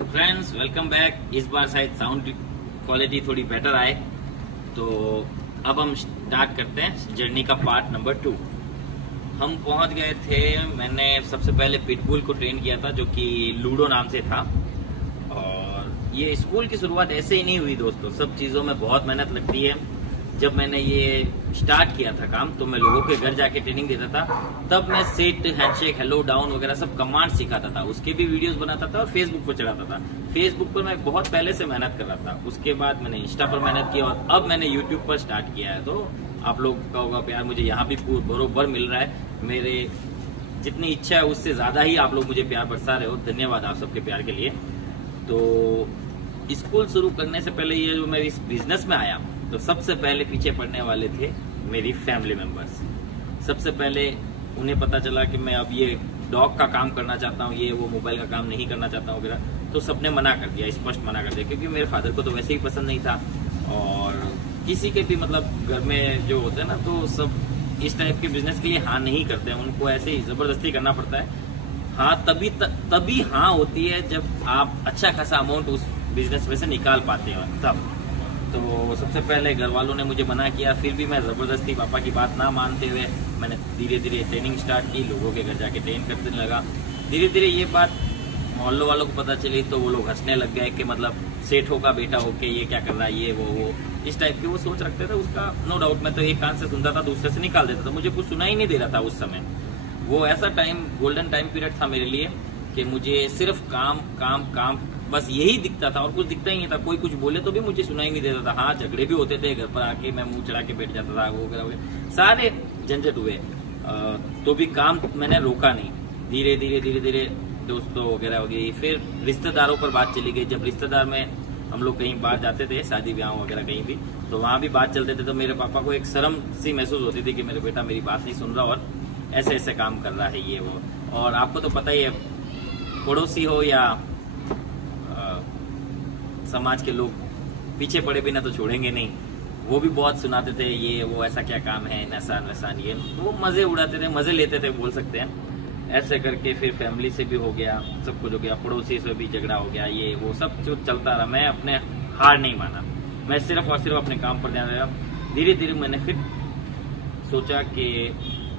Friends welcome back. इस बार शायद sound quality थोड़ी बेटर आए, तो अब हम स्टार्ट करते हैं जर्नी का पार्ट नंबर 2। हम पहुंच गए थे। मैंने सबसे पहले पिटबुल को ट्रेन किया था, जो कि लूडो नाम से था। और ये स्कूल की शुरुआत ऐसे ही नहीं हुई दोस्तों, सब चीज़ों में बहुत मेहनत लगती है। जब मैंने ये स्टार्ट किया था काम, तो मैं लोगों के घर जाके ट्रेनिंग देता था। तब मैं सिट, हैंडशेक, हेलो, डाउन वगैरह सब कमांड सिखाता था, उसके भी वीडियोस बनाता था और फेसबुक पर चढ़ाता था। फेसबुक पर मैं बहुत पहले से मेहनत कर रहा था, उसके बाद मैंने इंस्टा पर मेहनत की और अब मैंने यूट्यूब पर स्टार्ट किया है। तो आप लोग का होगा प्यार मुझे यहाँ भी बरोबर मिल रहा है। मेरे जितनी इच्छा है उससे ज्यादा ही आप लोग मुझे प्यार बरसा रहे हो। धन्यवाद आप सबके प्यार के लिए। तो स्कूल शुरू करने से पहले ये जो मैं इस बिजनेस में आया, तो सबसे पहले पीछे पड़ने वाले थे मेरी फैमिली मेंबर्स। सबसे पहले उन्हें पता चला कि मैं अब ये डॉग का काम करना चाहता हूँ, ये वो मोबाइल का काम नहीं करना चाहता हूँ वगैरह, तो सबने मना कर दिया, स्पष्ट मना कर दिया। क्योंकि मेरे फादर को तो वैसे ही पसंद नहीं था, और किसी के भी मतलब घर में जो होते हैं ना, तो सब इस टाइप के बिजनेस के लिए हाँ नहीं करते हैं, उनको ऐसे ही जबरदस्ती करना पड़ता है। हाँ तभी हाँ होती है जब आप अच्छा खासा अमाउंट उस बिजनेस में से निकाल पाते हो तब। तो सबसे पहले घर वालों ने मुझे मना किया, फिर भी मैं जबरदस्ती पापा की बात ना मानते हुए मैंने धीरे धीरे ट्रेनिंग स्टार्ट की, लोगों के घर जाके ट्रेन करने लगा। धीरे धीरे ये बात मोहल्लों वालों को पता चली, तो वो लोग हंसने लग गए कि मतलब सेठों का बेटा होके ये क्या कर रहा है, ये वो इस टाइप की वो सोच रखते थे। उसका नो डाउट, मैं तो एक कान से सुनता था, दूसरे से निकाल देता था, मुझे कुछ सुना ही नहीं दे रहा था उस समय। वो ऐसा टाइम गोल्डन टाइम पीरियड था मेरे लिए कि मुझे सिर्फ काम काम काम बस यही दिखता था और कुछ दिखता ही नहीं था। कोई कुछ बोले तो भी मुझे सुना ही नहीं देता था। हाँ, झगड़े भी होते थे घर पर आके, मैं मुंह चढ़ा के बैठ जाता था, वो वगैरह सारे झंझट हुए, तो भी काम मैंने रोका नहीं। धीरे धीरे धीरे धीरे दोस्तों वगैरह हो गई, फिर रिश्तेदारों पर बात चली गई। जब रिश्तेदार में हम लोग कहीं बाहर जाते थे, शादी ब्याह वगैरह कहीं भी, तो वहां भी बात चलते थे, तो मेरे पापा को एक शर्म सी महसूस होती थी कि मेरे बेटा मेरी बात नहीं सुन रहा और ऐसे ऐसे काम कर रहा है ये वो। और आपको तो पता ही है, पड़ोसी हो या समाज के लोग, पीछे पड़े बिना तो छोड़ेंगे नहीं। वो भी बहुत सुनाते थे, ये वो ऐसा क्या काम है, नशा नशा, ये वो मजे उड़ाते थे, मजे लेते थे बोल सकते हैं। ऐसे करके फिर फैमिली से भी हो गया, सब कुछ हो गया, पड़ोसी से भी झगड़ा हो गया, ये वो सब जो चलता रहा। मैं अपने हार नहीं माना, मैं सिर्फ और सिर्फ अपने काम पर ध्यान दिया। धीरे धीरे मैंने फिर सोचा कि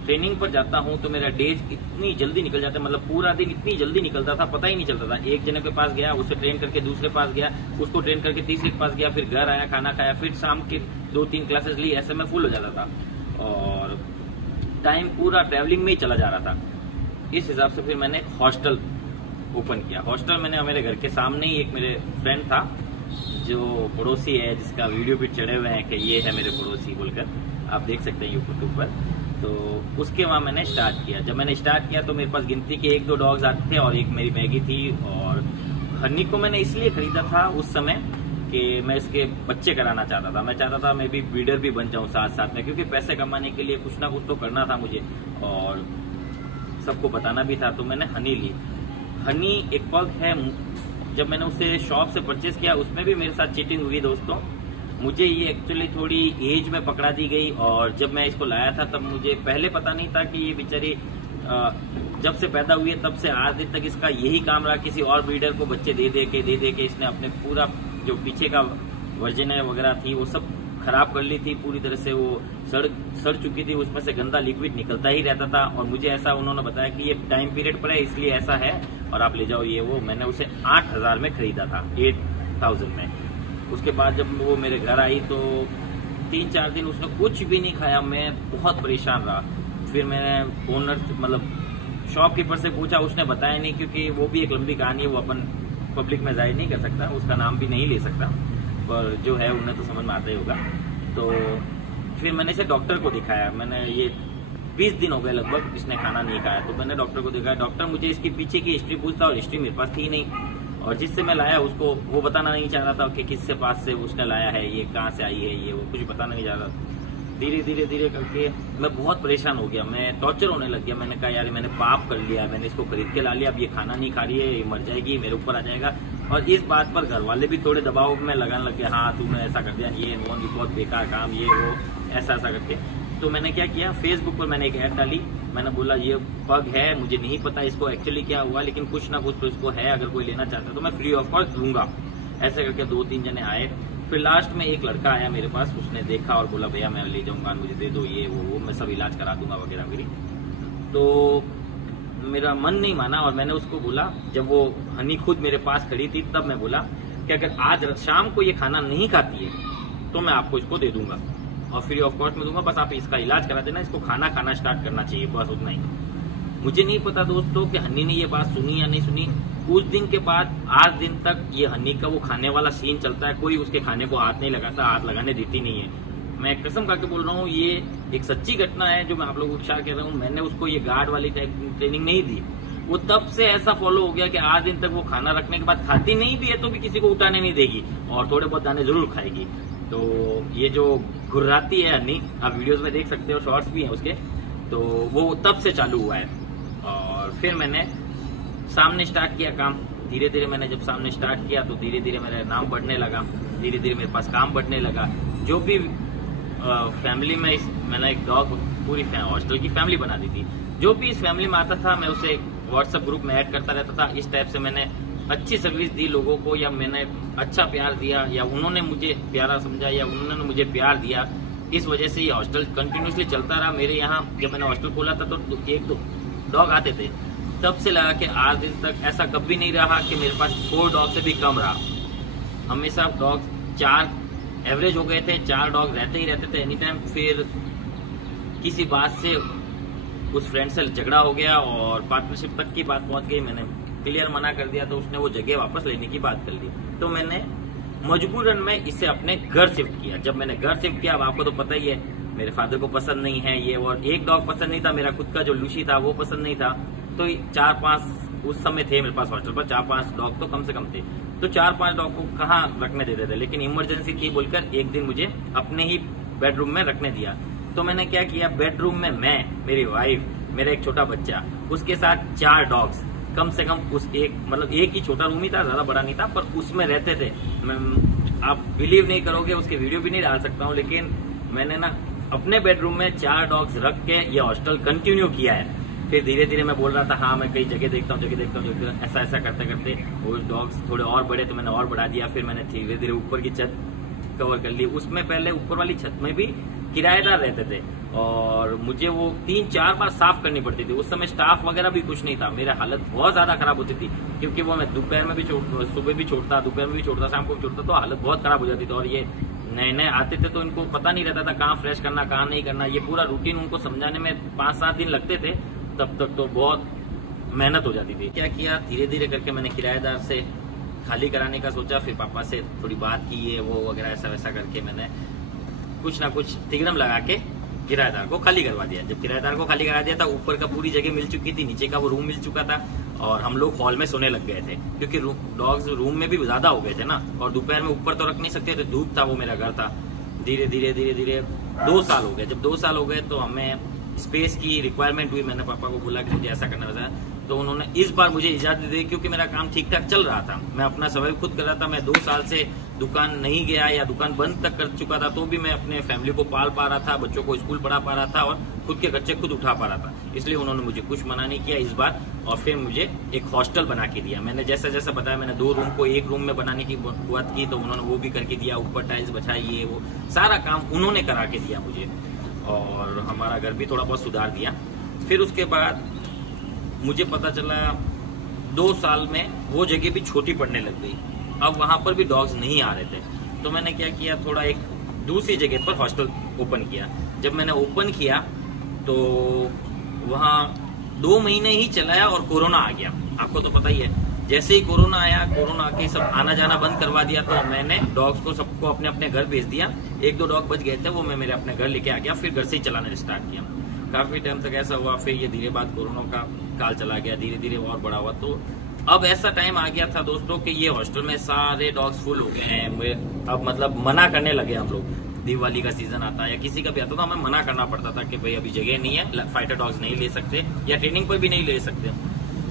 ट्रेनिंग पर जाता हूँ तो मेरा डेज इतनी जल्दी निकल जाता है, मतलब पूरा दिन इतनी जल्दी निकलता था, पता ही नहीं चलता था। एक जने के पास गया, उसे ट्रेन करके दूसरे पास गया, उसको ट्रेन करके तीसरे के पास गया, फिर घर आया, खाना खाया, फिर शाम के 2-3 क्लासेस ली, ऐसे में फुल हो जाता था और टाइम पूरा ट्रैवलिंग में ही चला जा रहा था। इस हिसाब से फिर मैंने हॉस्टल ओपन किया। हॉस्टल मैंने मेरे घर के सामने ही, एक मेरे फ्रेंड था जो पड़ोसी है, जिसका वीडियो भी चढ़े हुए हैं कि ये है मेरे पड़ोसी बोलकर, आप देख सकते हैं यूट्यूब पर। तो उसके वहाँ मैंने स्टार्ट किया। जब मैंने स्टार्ट किया तो मेरे पास गिनती के 1-2 डॉग्स आते थे और एक मेरी मैगी थी। और हनी को मैंने इसलिए खरीदा था उस समय कि मैं इसके बच्चे कराना चाहता था। मैं चाहता था मैं भी ब्रीडर भी बन जाऊँ साथ साथ में, क्योंकि पैसे कमाने के लिए कुछ ना कुछ तो करना था मुझे और सबको बताना भी था। तो मैंने हनी ली। हनी एक पग है, जब मैंने उसे शॉप से परचेज किया उसमें भी मेरे साथ चीटिंग हुई दोस्तों। मुझे ये एक्चुअली थोड़ी एज में पकड़ा दी गई, और जब मैं इसको लाया था तब मुझे पहले पता नहीं था कि ये बेचारी जब से पैदा हुई है तब से आज दिन तक इसका यही काम रहा, किसी और ब्रीडर को बच्चे दे दे के इसने अपने पूरा जो पीछे का वर्जन वगैरह थी वो सब खराब कर ली थी पूरी तरह से। वो सड़ चुकी थी, उसमें से गंदा लिक्विड निकलता ही रहता था। और मुझे ऐसा उन्होंने बताया कि ये टाइम पीरियड पर है इसलिए ऐसा है और आप ले जाओ ये वो। मैंने उसे 8,000 में खरीदा था, 8,000 में। उसके बाद जब वो मेरे घर आई तो 3-4 दिन उसने कुछ भी नहीं खाया, मैं बहुत परेशान रहा। फिर मैंने ओनर मतलब शॉपकीपर से पूछा, उसने बताया नहीं, क्योंकि वो भी एक लंबी कहानी है, वो अपन पब्लिक में जाहिर नहीं कर सकता, उसका नाम भी नहीं ले सकता, पर जो है उन्हें तो समझ में आता ही होगा। तो फिर मैंने इसे डॉक्टर को दिखाया। मैंने ये 20 दिन हो गए लगभग इसने खाना नहीं खाया, तो मैंने डॉक्टर को दिखाया। डॉक्टर मुझे इसके पीछे की हिस्ट्री पूछता और हिस्ट्री मेरे पास थी नहीं, और जिससे मैं लाया उसको वो बताना नहीं चाह रहा था कि किससे पास से उसने लाया है, ये कहाँ से आई है, ये वो कुछ बताना नहीं चाह रहा। धीरे धीरे धीरे करके मैं बहुत परेशान हो गया, मैं टॉर्चर होने लग गया। मैंने कहा यार मैंने पाप कर लिया, मैंने इसको खरीद के ला लिया, अब ये खाना नहीं खा रही है, ये मर जाएगी, मेरे ऊपर आ जाएगा। और इस बात पर घर वाले भी थोड़े दबाव में लगाने लगे, हाँ तूने ऐसा कर दिया, ये बहुत बेकार काम, ये वो ऐसा करके। तो मैंने क्या किया, फेसबुक पर मैंने एक ऐड डाली मैंने बोला ये पग है, मुझे नहीं पता इसको एक्चुअली क्या हुआ, लेकिन कुछ ना कुछ तो इसको है, अगर कोई लेना चाहता है तो मैं फ्री ऑफ कॉस्ट दूंगा। ऐसे करके 2-3 जने आए। फिर लास्ट में एक लड़का आया मेरे पास, उसने देखा और बोला भैया मैं ले जाऊंगा, मुझे दे दो ये वो मैं सब इलाज करा दूंगा वगैरह वगैरह। तो मेरा मन नहीं माना और मैंने उसको बोला, जब वो हनी खुद मेरे पास खड़ी थी तब मैं बोला कि अगर आज शाम को ये खाना नहीं खाती है तो मैं आपको इसको दे दूंगा और फ्री ऑफ कॉस्ट में दूंगा, बस आप इसका इलाज करा देना, इसको खाना खाना स्टार्ट करना चाहिए, बस उतना ही। मुझे नहीं पता दोस्तों कि हनी ने ये बात सुनी या नहीं सुनी। उस दिन के बाद आज दिन तक ये हनी का वो खाने वाला सीन चलता है, कोई उसके खाने को हाथ नहीं लगाता, हाथ लगाने देती नहीं है। मैं कसम खा के बोल रहा हूँ, ये एक सच्ची घटना है जो मैं आप लोगों को शेयर कर रहा हूँ। मैंने उसको ये गार्ड वाली ट्रेनिंग नहीं दी, वो तब से ऐसा फॉलो हो गया कि आज दिन तक वो खाना रखने के बाद खाती नहीं भी है तो भी किसी को उठाने नहीं देगी और थोड़े बहुत दाने जरूर खाएगी। तो ये जो घुर्राती है हनी, आप वीडियोस में देख सकते हो, शॉर्ट्स भी हैं उसके, तो वो तब से चालू हुआ है। और फिर मैंने सामने स्टार्ट किया काम, धीरे धीरे मैंने जब सामने स्टार्ट किया तो धीरे धीरे मेरा नाम बढ़ने लगा, धीरे धीरे मेरे पास काम बढ़ने लगा। जो भी फैमिली में मैंने एक डॉग पूरी हॉस्टल की फैमिली बना दी थी, जो भी इस फैमिली में आता था मैं उसे व्हाट्सएप ग्रुप में ऐड करता रहता था। इस टाइप से मैंने अच्छी सर्विस दी लोगों को, या मैंने अच्छा प्यार दिया, या उन्होंने मुझे प्यारा समझा, या उन्होंने मुझे प्यार दिया। इस वजह से ये हॉस्टल कंटिन्यूसली चलता रहा। मेरे यहाँ जब मैंने हॉस्टल खोला था तो 1-2 डॉग आते थे, तब से लगा कि आज दिन तक ऐसा कभी नहीं रहा कि मेरे पास 4 डॉग से भी कम रहा। हमेशा डॉग 4 एवरेज हो गए थे, 4 डॉग रहते ही रहते थे एनी टाइम। फिर किसी बात से उस फ्रेंड से झगड़ा हो गया और पार्टनरशिप तक की बात पहुंच गई। मैंने क्लियर मना कर दिया तो उसने वो जगह वापस लेने की बात कर ली, तो मैंने मजबूरन में इसे अपने घर शिफ्ट किया। जब मैंने घर शिफ्ट किया, अब आपको तो पता ही है मेरे फादर को पसंद नहीं है ये, और एक डॉग पसंद नहीं था, मेरा खुद का जो लूसी था वो पसंद नहीं था। तो 4-5 उस समय थे मेरे पास हॉस्टल पर, 4-5 डॉग तो कम से कम थे। तो 4-5 डॉग को कहाँ रखने देते थे, लेकिन इमरजेंसी थी बोलकर एक दिन मुझे अपने ही बेडरूम में रखने दिया। तो मैंने क्या किया, बेडरूम में मैं, मेरी वाइफ, मेरा एक छोटा बच्चा, उसके साथ 4 डॉग्स, कम से कम उस एक ही छोटा रूम ही था, ज्यादा बड़ा नहीं था, पर उसमें रहते थे। आप बिलीव नहीं करोगे, उसके वीडियो भी नहीं डाल सकता हूँ, लेकिन मैंने ना अपने बेडरूम में 4 डॉग्स रख के ये हॉस्टल कंटिन्यू किया है। फिर धीरे धीरे मैं बोल रहा था हाँ मैं कई जगह देखता हूँ, ऐसा करते करते वो डॉग्स थोड़े और बड़े, तो मैंने और बढ़ा दिया। फिर मैंने धीरे धीरे ऊपर की छत कवर कर ली। उसमें पहले ऊपर वाली छत में भी किराएदार रहते थे और मुझे वो 3-4 बार साफ करनी पड़ती थी। उस समय स्टाफ वगैरह भी कुछ नहीं था, मेरा हालत बहुत ज्यादा खराब होती थी, क्योंकि वो मैं दोपहर में भी सुबह भी छोड़ता, दोपहर में भी छोड़ता, शाम को भी छोड़ता, तो हालत बहुत खराब हो जाती थी। और ये नए नए आते थे तो इनको पता नहीं रहता था कहाँ फ्रेश करना, कहाँ नहीं करना। ये पूरा रूटीन उनको समझाने में 5-7 दिन लगते थे, तब तक तो बहुत मेहनत हो जाती थी। क्या किया, धीरे धीरे करके मैंने किराएदार से खाली कराने का सोचा। फिर पापा से थोड़ी बात की, ये वो वगैरह ऐसा वैसा करके मैंने कुछ ना कुछ तिगड़म लगा के किराएदार को खाली करवा दिया। जब किराएदार को खाली करा दिया था, ऊपर का पूरी जगह मिल चुकी थी, नीचे का वो रूम मिल चुका था और हम लोग हॉल में सोने लग गए थे, क्योंकि डॉग्स रूम में भी ज्यादा हो गए थे ना, और दोपहर में ऊपर तो रख नहीं सकते थे, धूप था, वो मेरा घर था। धीरे धीरे 2 साल हो गए। जब 2 साल हो गए तो हमें स्पेस की रिक्वायरमेंट हुई। मैंने पापा को बोला कि मुझे ऐसा करना वैसा, तो उन्होंने इस बार मुझे इजाजत दी, क्योंकि मेरा काम ठीक ठाक चल रहा था, मैं अपना सर्वाइव खुद कर रहा था। मैं 2 साल से दुकान नहीं गया या दुकान बंद तक कर चुका था, तो भी मैं अपने फैमिली को पाल पा रहा था, बच्चों को स्कूल पढ़ा पा रहा था और खुद के खर्चे खुद उठा पा रहा था। इसलिए उन्होंने मुझे कुछ मना नहीं किया इस बार, और फिर मुझे एक हॉस्टल बना के दिया। मैंने जैसा जैसा बताया, मैंने 2 रूम को 1 रूम में बनाने की बात की, तो उन्होंने वो भी करके दिया, ऊपर टाइल्स बछाई, ये वो सारा काम उन्होंने करा के दिया मुझे, और हमारा घर भी थोड़ा बहुत सुधार दिया। फिर उसके बाद मुझे पता चला 2 साल में वो जगह भी छोटी पड़ने लग गई, अब वहां पर भी डॉग्स नहीं आ रहे थे। तो मैंने क्या किया, थोड़ा एक दूसरी जगह पर हॉस्टल ओपन किया। जब मैंने ओपन किया तो वहाँ 2 महीने ही चलाया और कोरोना आ गया। आपको तो पता ही है, जैसे ही कोरोना आया, कोरोना आके सब आना जाना बंद करवा दिया, तो मैंने डॉग्स को सबको अपने अपने घर भेज दिया। 1-2 डॉग बच गए थे, वो मैं मेरे अपने घर लेके आ गया, फिर घर से ही चलाना स्टार्ट किया। काफी टाइम तक ऐसा हुआ, फिर ये धीरे बाद कोरोना का काल चला गया, धीरे धीरे और बड़ा हुआ। तो अब ऐसा टाइम आ गया था दोस्तों कि ये हॉस्टल में सारे डॉग्स फुल हो गए हैं। अब मतलब मना करने लगे हम लोग, दिवाली का सीजन आता है या किसी का भी आता था, हमें मना करना पड़ता था कि भाई अभी जगह नहीं है, फाइटर डॉग्स नहीं ले सकते या ट्रेनिंग पर भी नहीं ले सकते।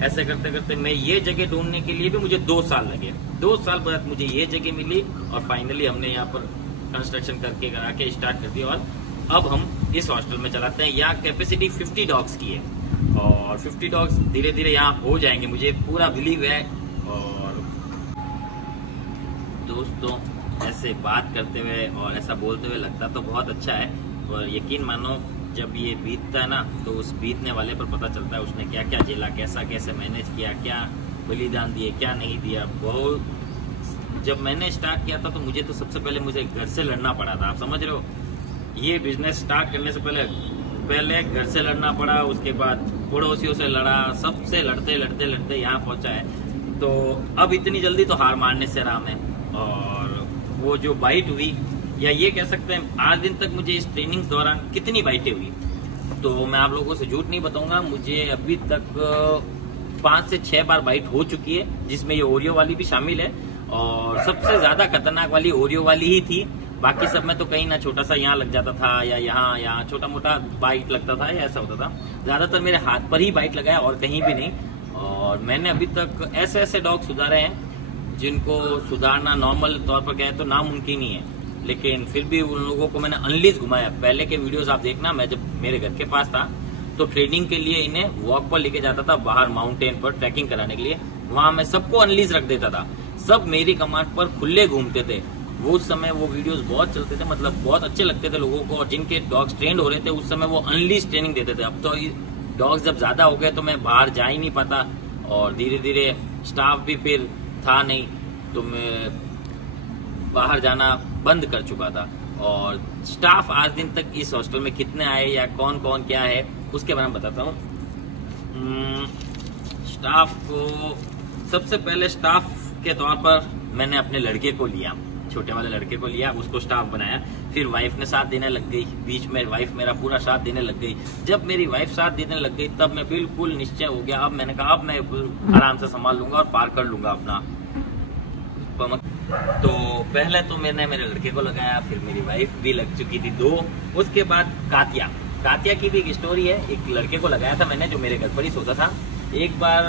ऐसे करते करते मैं ये जगह ढूंढने के लिए भी मुझे 2 साल लगे। 2 साल बाद मुझे ये जगह मिली और फाइनली हमने यहाँ पर कंस्ट्रक्शन करके करा के स्टार्ट कर दिया, और अब हम इस हॉस्टल में चलाते हैं। यहाँ कैपेसिटी 50 डॉग्स की है और 50 डॉग्स धीरे धीरे यहाँ हो जाएंगे, मुझे पूरा बिलीव है। और दोस्तों ऐसे बात करते हुए और ऐसा बोलते हुए लगता तो बहुत अच्छा है, और यकीन मानो जब ये बीतता है ना तो उस बीतने वाले पर पता चलता है उसने क्या क्या झेला, कैसा कैसे मैनेज किया, क्या बलिदान दिए, क्या नहीं दिया। बहुत जब मैंने स्टार्ट किया था तो मुझे तो सबसे पहले मुझे घर से लड़ना पड़ा था, आप समझ रहे हो। ये बिजनेस स्टार्ट करने से पहले घर से लड़ना पड़ा, उसके बाद पड़ोसियों से लड़ा, सबसे लड़ते लड़ते लड़ते यहाँ पहुंचा है। तो अब इतनी जल्दी तो हार मारने से आराम है। और वो जो बाइट हुई, या ये कह सकते हैं आज दिन तक मुझे इस ट्रेनिंग दौरान कितनी बाइटें हुई, तो मैं आप लोगों से झूठ नहीं बताऊंगा, मुझे अभी तक 5 से 6 बार बाइट हो चुकी है, जिसमें ये ओरियो वाली भी शामिल है। और सबसे ज्यादा खतरनाक वाली ओरियो वाली ही थी, बाकी सब में तो कहीं ना छोटा सा यहाँ लग जाता था या यहाँ छोटा मोटा बाइट लगता था या ऐसा होता था। ज्यादातर मेरे हाथ पर ही बाइट लगा है और कहीं भी नहीं। और मैंने अभी तक ऐसे ऐसे डॉग सुधारे हैं जिनको सुधारना नॉर्मल तौर पर कहे तो नामुमकिन ही है, लेकिन फिर भी उन लोगों को मैंने अनलीज घुमाया। पहले के वीडियोस आप देखना, मैं जब मेरे घर के पास था तो ट्रेनिंग के लिए इन्हें वॉक पर लेके जाता था, बाहर माउंटेन पर ट्रैकिंग कराने के लिए। वहां मैं सबको अनलीज रख देता था, सब मेरी कमांड पर खुले घूमते थे। वो उस समय वो वीडियोस बहुत चलते थे, मतलब बहुत अच्छे लगते थे लोगों को, और जिनके डॉग्स ट्रेंड हो रहे थे उस समय वो अनलीज ट्रेनिंग देते थे। अब तो डॉग्स जब ज्यादा हो गए तो मैं बाहर जा ही नहीं पाता, और धीरे धीरे स्टाफ भी फिर था नहीं, तो मैं बाहर जाना बंद कर चुका था। और स्टाफ आज दिन तक इस हॉस्टल में कितने आए या कौन कौन क्या है उसके बारे में बताता हूँ। स्टाफ को सबसे पहले स्टाफ के तौर पर मैंने अपने लड़के को लिया, छोटे वाले लड़के को लिया, उसको स्टाफ बनाया। फिर वाइफ ने साथ देने लग गई, बीच में वाइफ मेरा पूरा साथ देने लग गई। जब मेरी वाइफ साथ देने लग गई तब मैं बिल्कुल निश्चय हो गया, अब मैंने कहा अब मैं आराम से संभाल लूंगा और पार कर लूंगा अपना। तो पहले तो मैंने मेरे लड़के को लगाया, फिर मेरी वाइफ भी लग चुकी थी 2, उसके बाद कातिया की भी एक स्टोरी है। एक लड़के को लगाया था मैंने जो मेरे घर पर ही सोता था। एक बार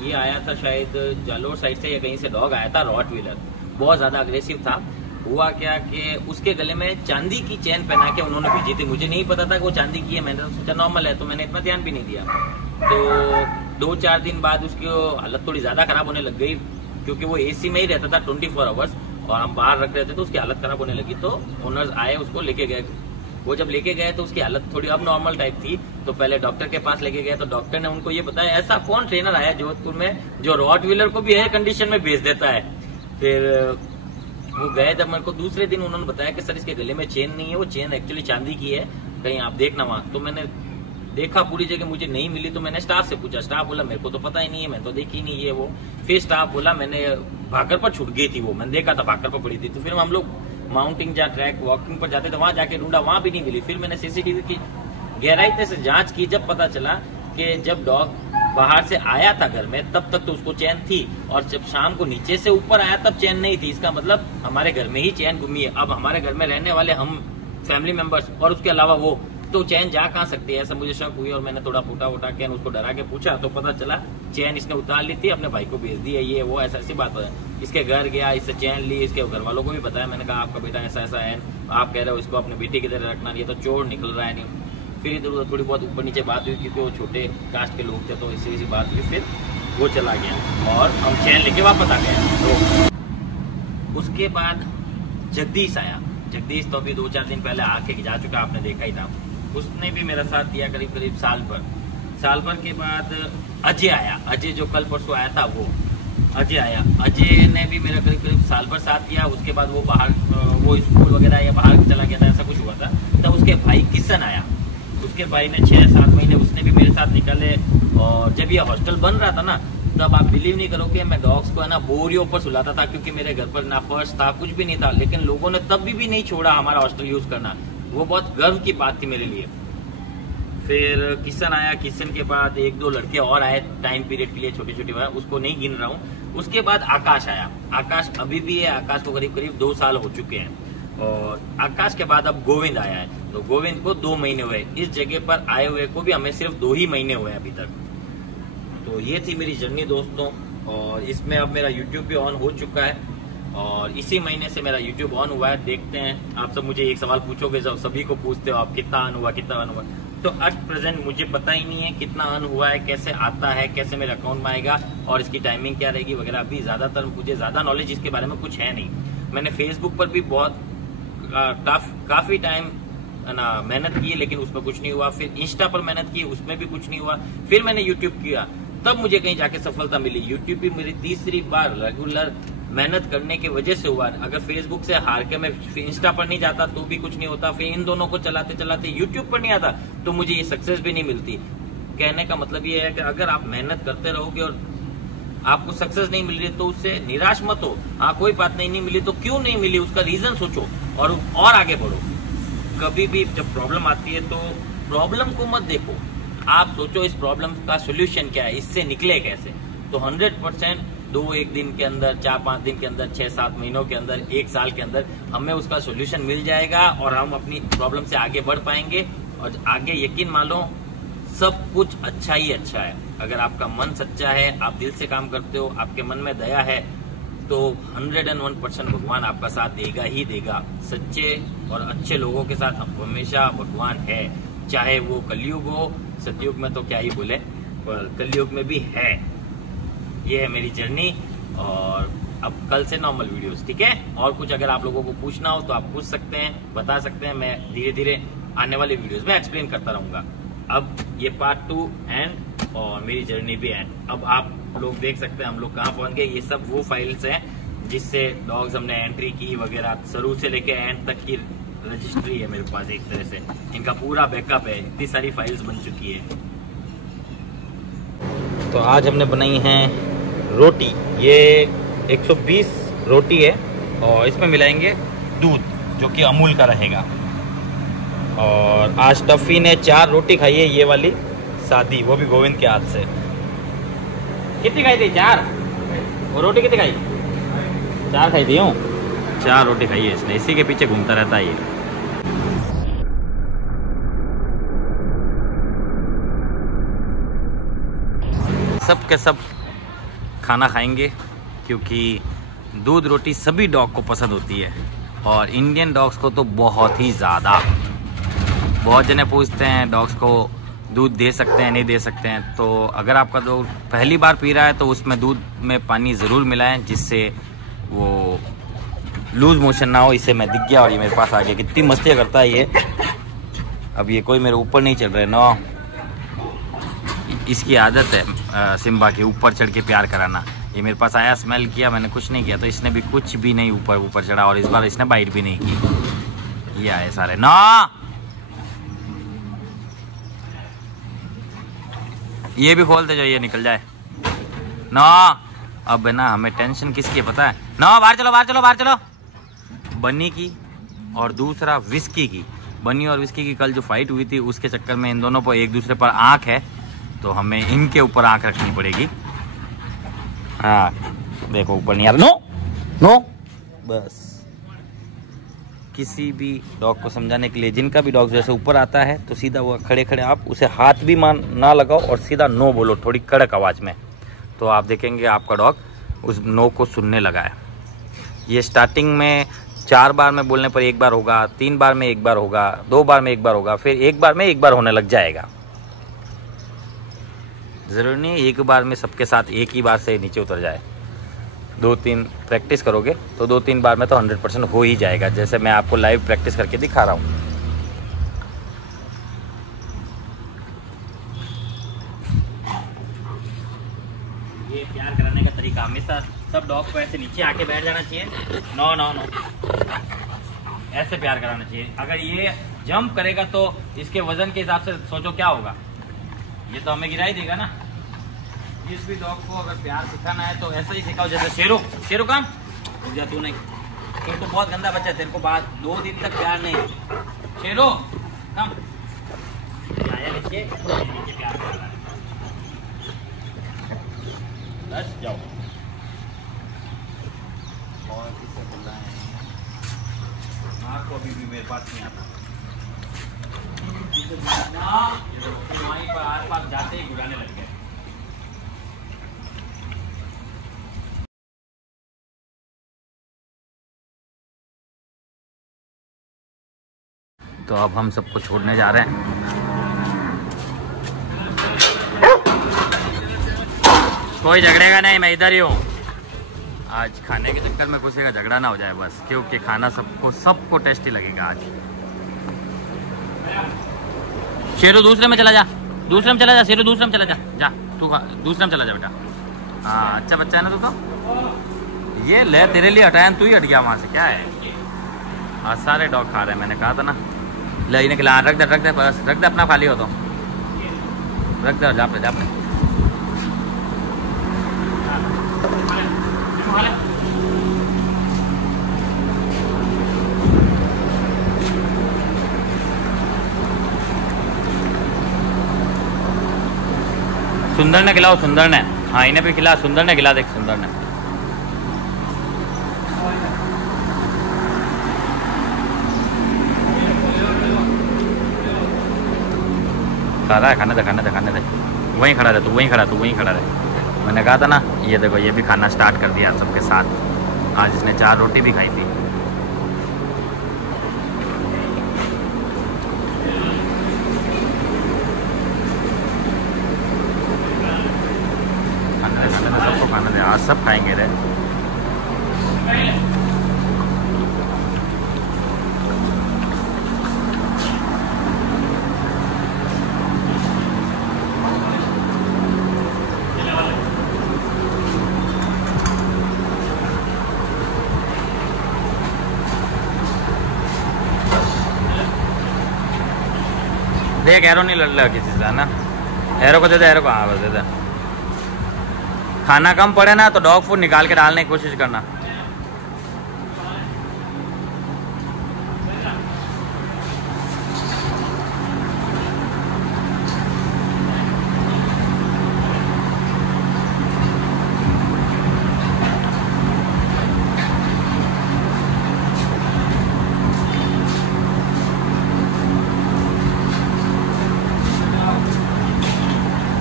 ये आया था शायद जालोर साइड से या कहीं से डॉग आया था, रॉटवीलर, बहुत ज्यादा अग्रेसिव था। हुआ क्या कि उसके गले में चांदी की चेन पहना के उन्होंने भेजी थी, मुझे नहीं पता था कि वो चांदी की है, मैंने तो सोचा नॉर्मल है, तो मैंने इतना ध्यान भी नहीं दिया। तो 2-4 दिन बाद उसकी हालत थोड़ी ज्यादा खराब होने लग गई, क्योंकि वो एसी में ही रहता था 24 आवर्स और हम बाहर रख रहे थे, तो उसकी हालत खराब होने लगी। तो ओनर्स आए, उसको लेके गए। वो जब लेके गए तो उसकी हालत थोड़ी अब नॉर्मल टाइप थी, तो पहले डॉक्टर के पास लेके गए। तो डॉक्टर ने उनको ये बताया ऐसा कौन ट्रेनर आया जोधपुर में जो रॉटवीलर को भी एयर कंडीशन में भेज देता है। फिर वो गए, जब मेरे को दूसरे दिन उन्होंने बताया कि सर इसके गले में चेन नहीं है, वो चेन एक्चुअली चांदी की है, कहीं आप देखना वहां। तो मैंने देखा पूरी जगह, मुझे नहीं मिली, तो मैंने स्टाफ से पूछा, स्टाफ बोला मेरे को तो पता ही नहीं है, मैं तो देखी नहीं है वो। फिर स्टाफ बोला मैंने भाकर पर छूट गई थी वो, मैंने देखा था भाकर पर पड़ी थी। तो फिर हम लोग माउंटिंग जहाँ ट्रैक वॉकिंग पर जाते थे वहां जाके ढूंढा, वहां भी नहीं मिली। फिर मैंने सीसीटीवी की गहराई से जांच की, जब पता चला कि जब डॉग बाहर से आया था घर में तब तक तो उसको चैन थी, और जब शाम को नीचे से ऊपर आया तब चैन नहीं थी। इसका मतलब हमारे घर में ही चैन घूमी है। अब हमारे घर में रहने वाले हम फैमिली मेंबर्स और उसके अलावा वो, तो चैन जा कहाँ सकती है, ऐसा मुझे शक हुई। और मैंने थोड़ा फूटा उठा के उसको डरा के पूछा, तो पता चला चैन इसने उतार ली थी, अपने भाई को भेज दी है, ये वो ऐसा ऐसी बात है। इसके घर गया, इससे चैन ली, इसके घर वालों को भी बताया, मैंने कहा आपका बेटा ऐसा ऐसा है, आप कह रहे हो इसको अपनी बेटी की तरह रखना, ये तो चोर निकल रहा है नहीं। फिर इधर उधर थोड़ी बहुत ऊपर नीचे बात हुई, क्योंकि वो छोटे कास्ट के लोग थे, तो इसी बात हुई। फिर वो चला गया और हम चैन लेके वापस आ गए। तो उसके बाद जगदीश आया। जगदीश तो अभी 2-4 दिन पहले आके जा चुका, आपने देखा ही था। उसने भी मेरा साथ दिया करीब साल भर के बाद अजय आया। अजय जो कल परसों आया था वो अजय आया। अजय ने भी मेरा करीब साल भर साथ दिया। उसके बाद वो बाहर वो स्कूल वगैरह या बाहर चला गया था, ऐसा कुछ हुआ था। तब उसके भाई किशन आया, उसके भाई ने 6-7 महीने उसने भी मेरे साथ निकाले। और जब ये हॉस्टल बन रहा था ना, तब आप बिलीव नहीं करोगे, मैं डॉग्स को है ना बोरियों पर सुलाता था, क्योंकि मेरे घर पर ना फर्श था, कुछ भी नहीं था। लेकिन लोगों ने तब भी नहीं छोड़ा हमारा हॉस्टल यूज करना, वो बहुत गर्व की बात थी मेरे लिए। फिर किशन आया, किशन के बाद 1-2 लड़के और आए टाइम पीरियड के लिए, छोटे वाला, उसको नहीं गिन रहा हूँ। उसके बाद आकाश आया। आकाश अभी भी है, आकाश को करीब 2 साल हो चुके हैं। और आकाश के बाद अब गोविंद आया है, तो गोविंद को 2 महीने हुए। इस जगह पर आए हुए को भी हमें सिर्फ 2 ही महीने हुए अभी तक। तो ये थी मेरी जर्नी दोस्तों, और इसमें अब मेरा यूट्यूब भी ऑन हो चुका है। और इसी महीने से मेरा YouTube ऑन हुआ है। देखते हैं, आप सब मुझे एक सवाल पूछोगे, जब सभी को पूछते हो आप कितना ऑन हुआ, कितना ऑन हुआ, तो एट प्रेजेंट मुझे पता ही नहीं है कितना ऑन हुआ है, कैसे आता है, कैसे मेरे अकाउंट में आएगा और इसकी टाइमिंग क्या रहेगी वगैरह। अभी ज्यादातर मुझे ज्यादा नॉलेज इसके बारे में कुछ है नहीं। मैंने फेसबुक पर भी बहुत काफी टाइम ना मेहनत की, लेकिन उसमें कुछ नहीं हुआ। फिर इंस्टा पर मेहनत की, उसमें भी कुछ नहीं हुआ। फिर मैंने यूट्यूब किया, तब मुझे कहीं जाके सफलता मिली। यूट्यूब भी मेरी तीसरी बार रेगुलर मेहनत करने की वजह से हुआ। अगर फेसबुक से हार के मैं इंस्टा पर नहीं जाता तो भी कुछ नहीं होता। फिर इन दोनों को चलाते चलाते यूट्यूब पर नहीं आता तो मुझे ये सक्सेस भी नहीं मिलती। कहने का मतलब ये है कि अगर आप मेहनत करते रहोगे और आपको सक्सेस नहीं मिल रही तो उससे निराश मत हो। हाँ, कोई बात नहीं मिली तो क्यों नहीं मिली, उसका रीजन सोचो और आगे बढ़ो। कभी भी जब प्रॉब्लम आती है तो प्रॉब्लम को मत देखो, आप सोचो इस प्रॉब्लम का सोल्यूशन क्या है, इससे निकले कैसे। तो 100% 2-1 दिन के अंदर, 4-5 दिन के अंदर, 6-7 महीनों के अंदर, 1 साल के अंदर हमें उसका सोल्यूशन मिल जाएगा और हम अपनी प्रॉब्लम से आगे बढ़ पाएंगे। और आगे यकीन मान लो सब कुछ अच्छा ही अच्छा है। अगर आपका मन सच्चा है, आप दिल से काम करते हो, आपके मन में दया है, तो 101% भगवान आपका साथ देगा ही देगा। सच्चे और अच्छे लोगों के साथ हमेशा भगवान है, चाहे वो कलयुग हो, सतयुग में तो क्या ही बोले, पर कलयुग में भी है। ये है मेरी जर्नी और अब कल से नॉर्मल वीडियोस, ठीक है। और कुछ अगर आप लोगों को पूछना हो तो आप पूछ सकते हैं, बता सकते हैं। मैं धीरे धीरे आने वाले वीडियोस में एक्सप्लेन करता रहूंगा। अब ये पार्ट 2 एंड और मेरी जर्नी भी एंड। अब आप लोग देख सकते हैं हम लोग कहाँ पहुंच गए। ये सब वो फाइल्स हैं जिससे डॉग्स हमने एंट्री की वगैरह, शुरू से लेके एंड तक की रजिस्ट्री है मेरे पास। एक तरह से इनका पूरा बैकअप है, इतनी सारी फाइल्स बन चुकी है। तो आज हमने बनाई है रोटी। ये 120 रोटी है और इसमें मिलाएंगे दूध जो कि अमूल का रहेगा। और आज टफी ने 4 रोटी खाई है, ये वाली सादी, वो भी गोविंद के हाथ से। कितनी खाई थी? 4। वो रोटी कितनी खाई? 4 खाई थी। 4 रोटी खाई है इसने, इसी के पीछे घूमता रहता है ये। सब के सब खाना खाएंगे क्योंकि दूध रोटी सभी डॉग को पसंद होती है और इंडियन डॉग्स को तो बहुत ही ज़्यादा। बहुत जने पूछते हैं डॉग्स को दूध दे सकते हैं नहीं दे सकते हैं, तो अगर आपका डॉग पहली बार पी रहा है तो उसमें दूध में पानी ज़रूर मिलाएं जिससे वो लूज मोशन ना हो। इसे मैं दिख गया और ये मेरे पास आ गया, कितनी मस्तियाँ करता है ये। अब ये कोई मेरे ऊपर नहीं चढ़ रहे ना, इसकी आदत है सिम्बा की ऊपर चढ़ के प्यार कराना। ये मेरे पास आया, स्मेल किया, मैंने कुछ नहीं किया तो इसने भी कुछ भी नहीं ऊपर चढ़ा और इस बार इसने बाइट भी नहीं की। ये आए सारे ना, ये भी खोल दे जो ये निकल जाए ना। अब है ना हमें टेंशन किसकी है पता है ना? बाहर चलो बाहर चलो बाहर चलो। बन्नी की और दूसरा विस्की की। बन्नी और विस्की की कल जो फाइट हुई थी उसके चक्कर में इन दोनों पर एक दूसरे पर आंख है, तो हमें इनके ऊपर आंख रखनी पड़ेगी। हाँ देखो ऊपर नहीं आ रहा। नो नो, बस किसी भी डॉग को समझाने के लिए, जिनका भी डॉग जैसे ऊपर आता है तो सीधा वो खड़े खड़े आप उसे हाथ भी ना लगाओ और सीधा नो बोलो थोड़ी कड़क आवाज़ में, तो आप देखेंगे आपका डॉग उस नो को सुनने लगा है। ये स्टार्टिंग में 4 बार में बोलने पर 1 बार होगा, 3 बार में 1 बार होगा, 2 बार में 1 बार होगा, फिर 1 बार में 1 बार होने लग जाएगा। ज़रूरी नहीं 1 बार में सबके साथ एक ही बार से नीचे उतर जाए। 2-3 प्रैक्टिस करोगे तो 2-3 बार में तो 100% हो ही जाएगा, जैसे मैं आपको लाइव प्रैक्टिस करके दिखा रहा हूँ। ये प्यार कराने का तरीका हमेशा सब डॉग को ऐसे नीचे आके बैठ जाना चाहिए। नो नो नो, ऐसे प्यार कराना चाहिए। अगर ये जंप करेगा तो इसके वजन के हिसाब से सोचो क्या होगा, ये तो हमें गिरा ही देगा ना। जिस भी डॉग को अगर प्यार सिखाना है तो ऐसा ही सिखाओ जैसे शेरू काम रुक जा, तू नहीं, तेरे को बहुत गंदा बच्चा है, तेरे को बाद 2 दिन तक प्यार नहीं। शेरू कम आया नीचे प्यार कर रहा है, बस जाओ। और किससे बोल रहा है? माँ को अभी भी मेरे पास नहीं आता। माई पर आस पास जाते ही बुलाने लग गए। तो अब हम सबको छोड़ने जा रहे हैं। कोई झगड़ेगा नहीं, मैं इधर ही हूँ। आज खाने के चक्कर में किसी का झगड़ा ना हो जाए बस, क्योंकि खाना सबको टेस्टी लगेगा आज। शेरू दूसरे में चला जा, दूसरे में चला जा, शेरू दूसरे में चला जा, जा तू दूसरे में चला जा बेटा। हाँ अच्छा बच्चा है ना तू तो। ये ले तेरे लिए हटाया, तू ही हट गया वहाँ से, क्या है। हाँ सारे डॉग खा रहे हैं, मैंने कहा था ना। ले इन्हें खिला, रख दे बस, रख दे, अपना खाली हो तो रख दे, जा पे। सुंदर ने खिलाओ, सुंदर ने। हाँ इन्हें भी खिला, सुंदर ने खिला, देख सुंदर ने। खा रहा है, खाने दे। वहीं खड़ा रहे, तू वहीं खड़ा रहे। मैंने कहा था ना, ये देखो ये भी खाना स्टार्ट कर दिया सबके साथ। आज इसने 4 रोटी भी खाई थी। सबको खाना दे, आज सब खाएंगे रे। देख एरो नहीं लड़ रहा किसी से ना, एरो को दे दे, एरो को। हाँ बस दे दे। खाना कम पड़े ना तो डॉग फूड निकाल के डालने की कोशिश करना।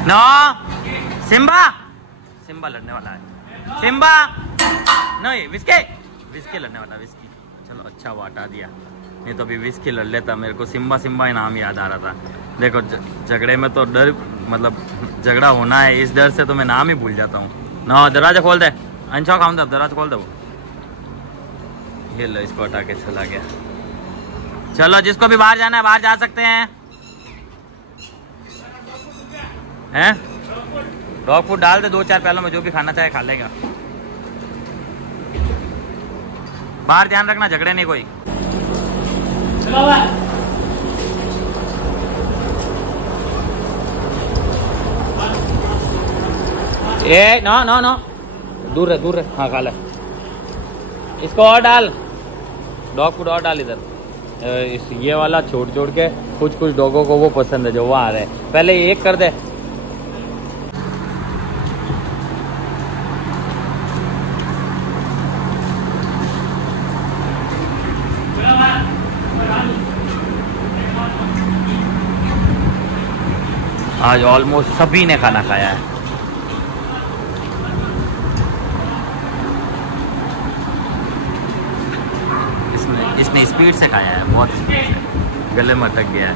नो सिम्बा लड़ने वाला है। सिम्बा नहीं, विस्की लड़ने वाला, विस्की। चलो अच्छा वो हटा दिया, नहीं तो अभी विस्की लड़ लेता। मेरे को सिम्बा नाम याद आ रहा था। देखो झगड़े में तो डर, मतलब झगड़ा होना है, इस डर से तो मैं नाम ही भूल जाता हूँ ना। दरवाजा खोल दे, अंशा खाऊं, दरवाजा खोल दे वो। ये लो, इसको हटा के चला गया। चलो जिसको भी बाहर जाना है बाहर जा सकते हैं। डॉग फूड डाल दे 2-4 प्यालों में, जो भी खाना चाहे खा लेगा। बाहर ध्यान रखना, झगड़े नहीं कोई। ए नो दूर रहे। हाँ खा ले, इसको और डाल, डॉग फूड और डाल इधर। ये वाला छोड़ के कुछ डॉगों को वो पसंद है जो वहाँ आ रहे हैं। पहले एक कर दे। आज ऑलमोस्ट सभी ने खाना खाया है। इसने स्पीड से खाया है, बहुत स्पीड से, गले में अटक गया है।